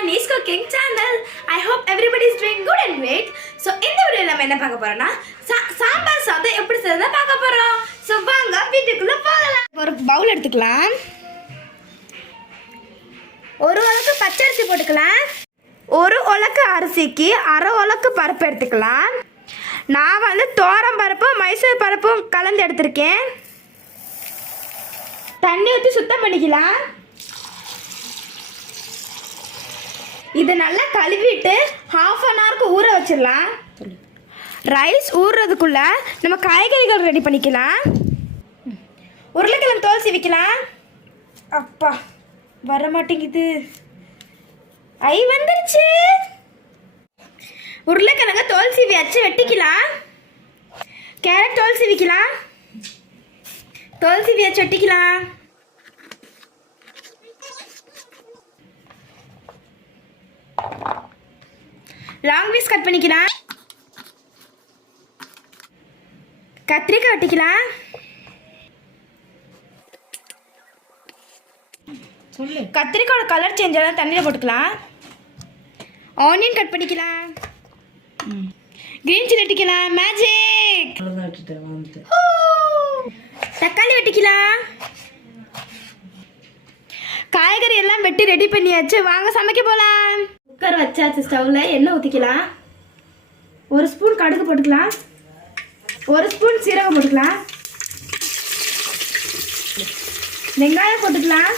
Kaneez cooking channel I hope everybody is doing good and wait so இந்த video நம்ம என்ன பார்க்க போகிறோம்னா சா- சாம்பார் சாதம் எப்படி செய்யறத பார்க்க போகிறோம் ஸோ வாங்க வீட்டுக்குள்ளே போகலாம். ஒரு பவுல் எடுத்துக்கலாம். ஒரு உலக்கு பச்சரிசி போட்டுக்கலாம். ஒரு உலக்கு அரிசிக்கு அரை உலக்கு பருப்பு எடுத்துக்கலாம். நான் வந்து தோரம் பருப்பும் மைசூர் பருப்பும் கலந்து எடுத்திருக்கேன். தண்ணி ஊற்றி சுத்தம் பண்ணிக்கலாம். இது நல்லா கழுவிட்டு ஹாஃப் அன் ஹவருக்கு ஊற வச்சிடலாம். ரைஸ் ஊறுறதுக்குள்ள நம்ம காய்கறிகள் ரெடி பண்ணிக்கலாம். உருளைக்கிழங்கு தோல் சீவிக்கலாம். அப்பா வர மாட்டேங்குது ஐ வந்துருச்சு. உருளைக்கிழங்க தோல் சீவியாச்சு வெட்டிக்கலாம். கேரட் தோல் சீவிக்கலாம். தோல் சீவியாச்சு வெட்டிக்கலாம். லாங் பீஸ் கட் பண்ணிக்கலாம் கத்திரிக்காய் வெட்டிக்கலாம் சொல்லு. கத்திரிக்காயோட கலர் சேஞ்ச் ஆனா தண்ணியில் போட்டுக்கலாம். ஆனியன் கட் பண்ணிக்கலாம் கிரீன் சில்லி வெட்டிக்கலாம் மேஜிக் தக்காளி வெட்டிக்கலாம் காய்கறி எல்லாம் வெட்டி ரெடி பண்ணியாச்சு. வாங்க சமைக்க போகலாம் குக்கர் வச்சாச்சு ஸ்டவ்வில் எண்ணெய் ஊற்றிக்கலாம் ஒரு ஸ்பூன் கடுகு போட்டுக்கலாம். ஒரு ஸ்பூன் சீரகம் போட்டுக்கலாம். வெங்காயம் போட்டுக்கலாம்.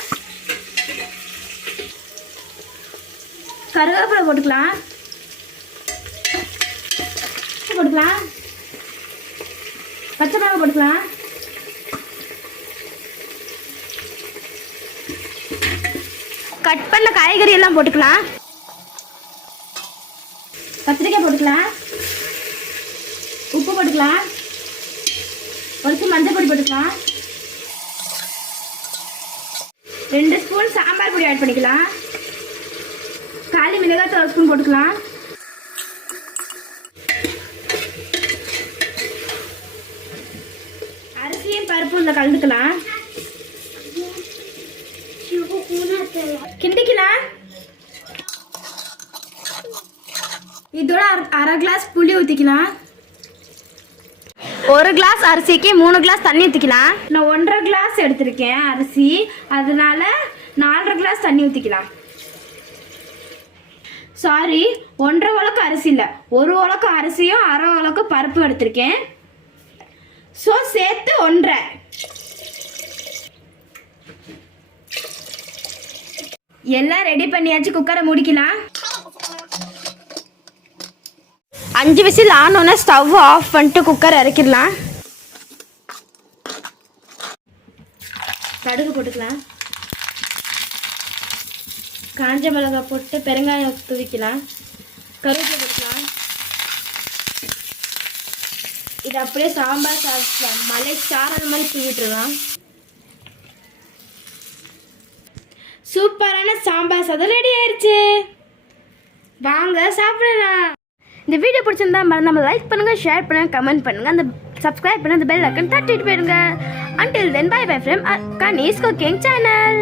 கருவேப்பிலை போட்டுக்கலாம். போட்டுக்கலாம். பச்சை மிளகாய் போட்டுக்கலாம். கட் பண்ண காய்கறி எல்லாம் போட்டுக்கலாம் கத்திரிக்காய் போட்டுக்கலாம். உப்பு போட்டுக்கலாம். ஒரு மஞ்சள் பொடி போட்டுக்கலாம். ரெண்டு ஸ்பூன் சாம்பார் பொடி ஆட் பண்ணிக்கலாம். காலி மிளகாய் ஒரு ஸ்பூன் போட்டுக்கலாம். அரிசியும் பருப்பும் இந்த கலந்துக்கலாம். கிண்டிக்கலாம். இதோட அரை- கிளாஸ் புளி ஊற்றிக்கலாம் ஒரு கிளாஸ் அரிசிக்கு மூணு கிளாஸ் தண்ணி ஊற்றிக்கலாம் நான் ஒன்றரை கிளாஸ் எடுத்திருக்கேன் அரிசி. அதனால நாலரை கிளாஸ் தண்ணி ஊற்றிக்கலாம் சாரி ஒன்றரை உலக்கு அரிசி இல்லை. ஒரு உலக்கு அரிசியும் அரை உலக்கு பருப்பு எடுத்திருக்கேன். ஸோ சேர்த்து ஒன்றரை. எல்லாம் ரெடி பண்ணியாச்சு குக்கரை முடிக்கலாம். அஞ்சு விசில் ஆனோன்னே ஸ்டவ் ஆஃப் பண்ணிட்டு குக்கர் இறக்கிடலாம். கடுகு போட்டுக்கலாம். காஞ்ச மிளகாய் போட்டு பெருங்காயம் துவிக்கலாம் கருவேப்பிலை போட்டுக்கலாம். இது அப்படியே சாம்பார் சாப்பிடலாம் மலை சாரல் மாதிரி தூவிட்டுருலாம் சூப்பரான சாம்பார் சாதம் ரெடி ஆயிடுச்சு வாங்க சாப்பிடலாம். இந்த வீடியோ பிடிச்சிருந்தா மறக்காம லைக் பண்ணுங்க ஷேர் பண்ணுங்க கமெண்ட் பண்ணுங்க. அந்த சப்ஸ்கிரைப் பண்ணி அந்த பெல் ஐக்கன் தட்டிட்டு போயிடுங்க. Until then bye bye from Kaneez cooking channel